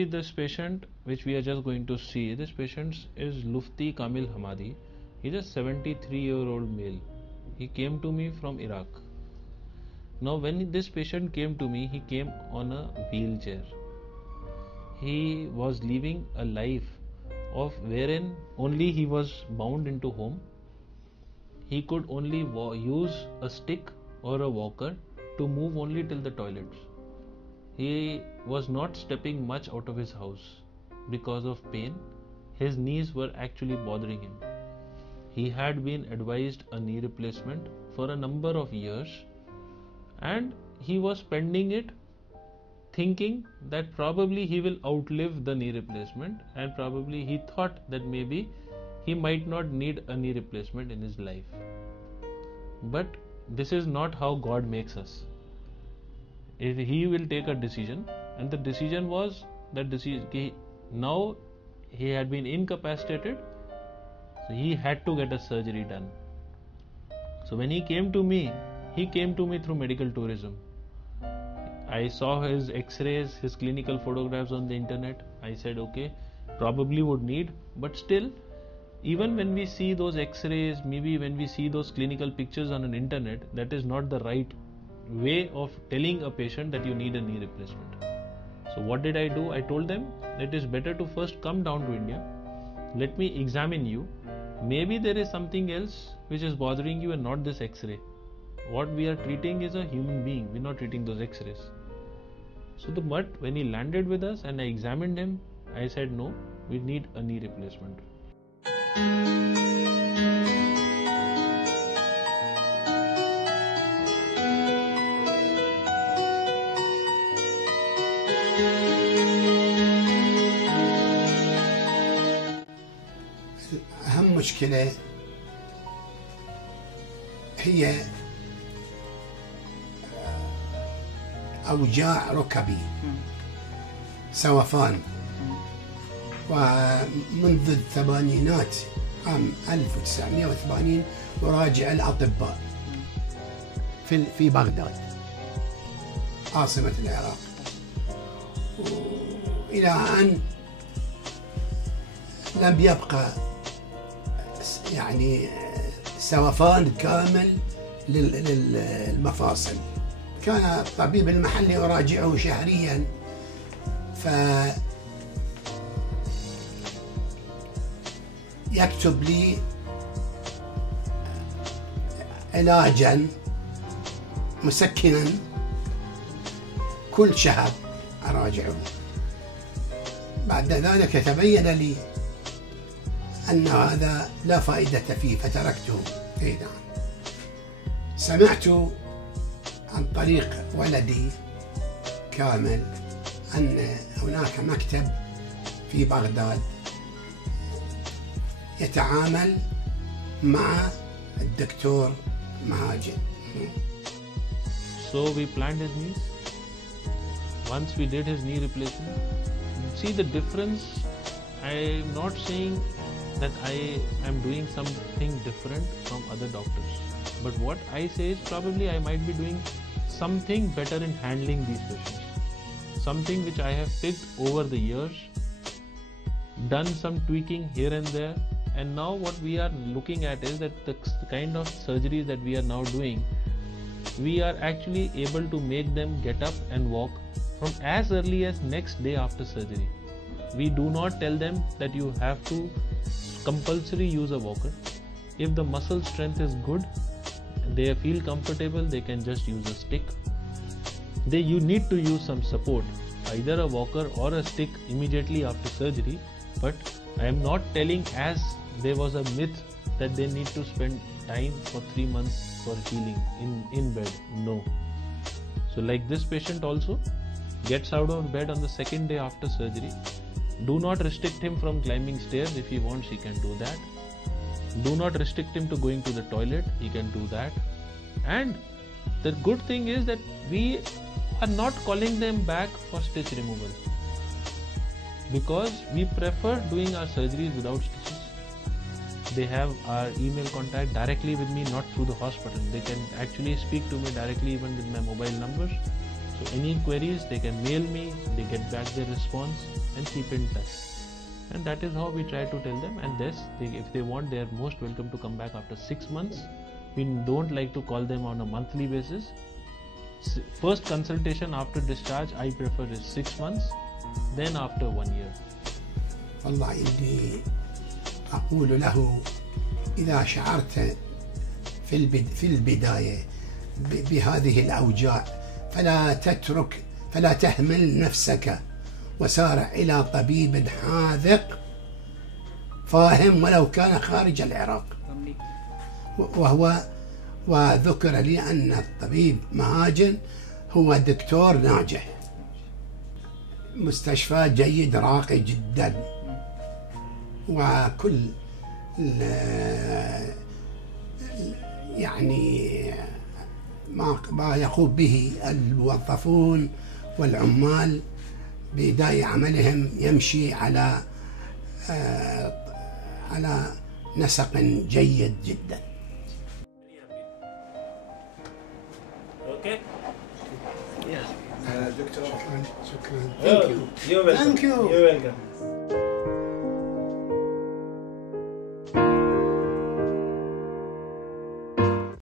see this patient which we are just going to see. This patient is Lufti Kamil Hamadi. He's a 73-year-old male. He came to me from Iraq. Now when this patient came to me, he came on a wheelchair. He was living a life of wherein only he was bound into home. He could only use a stick or a walker to move only till the toilets. He was not stepping much out of his house because of pain. His knees were actually bothering him. He had been advised a knee replacement for a number of years, and he was pending it, thinking that probably he will outlive the knee replacement, and probably he thought that maybe he might not need a knee replacement in his life. But this is not how God makes us. He will take a decision, and the decision was that now he had been incapacitated, so he had to get a surgery done. So when he came to me through medical tourism. I saw his x-rays, his clinical photographs on the internet. I said okay, probably would need, but still, even when we see those x-rays, maybe when we see those clinical pictures on an internet, that is not the right way of telling a patient that you need a knee replacement. So what did I do? I told them that it is better to first come down to India. Let me examine you. Maybe there is something else which is bothering you and not this x-ray. What we are treating is a human being. We're not treating those x-rays. So but when he landed with us and I examined him, I said no, we need a knee replacement. أهم مشكلة هي أوجاع ركبي، سوفان، ومنذ الثمانينات عام 1980 أراجع الأطباء في بغداد عاصمة العراق، إلى أن لم يبقى يعني سوفان كامل للمفاصل. كان الطبيب المحلي أراجعه شهريا، يكتب لي علاجا مسكنا كل شهر أراجعه. بعد ذلك تبين لي أن هذا لا فائدة فيه فتركته. سمعت عن طريق ولدي كامل أن هناك مكتب في بغداد يتعامل مع الدكتور مهاجر. So we planned his knees. Once we did his knee replacement, see the difference. I am not saying that I am doing something different from other doctors, but what I say is probably I might be doing something better in handling these patients, something which I have picked over the years, done some tweaking here and there, and now what we are looking at is that the kind of surgeries that we are now doing, we are actually able to make them get up and walk from as early as next day after surgery. We do not tell them that you have to compulsory use a walker. If the muscle strength is good, they feel comfortable, they can just use a stick. You need to use some support, either a walker or a stick immediately after surgery, but I am not telling, as there was a myth, that they need to spend time for 3 months for healing in bed. No. So like this patient also gets out of bed on the second day after surgery. Do not restrict him from climbing stairs. If he wants, he can do that. Do not restrict him to going to the toilet. He can do that. And the good thing is that we are not calling them back for stitch removal, because we prefer doing our surgeries without stitches. They have our email contact directly with me, not through the hospital. They can actually speak to me directly even with my mobile numbers. So any queries, they can mail me, they get back their response and keep in touch. And that is how we try to tell them. And this, if they want, they are most welcome to come back after 6 months. We don't like to call them on a monthly basis. First consultation after discharge I prefer is 6 months, then after 1 year. والله إني أقول له إذا شعرت في البداية بهذه الأوجاع فلا تهمل نفسك، وسارع إلى طبيب حاذق فاهم ولو كان خارج العراق. وذكر لي أن الطبيب مهاجن هو دكتور ناجح، مستشفى جيد راقي جدا، وكل يعني ما يقوم به الموظفون والعمال بداية عملهم يمشي على نسق جيد جدا. Okay. دكتور شكرا. You're welcome. Thank you. You're welcome.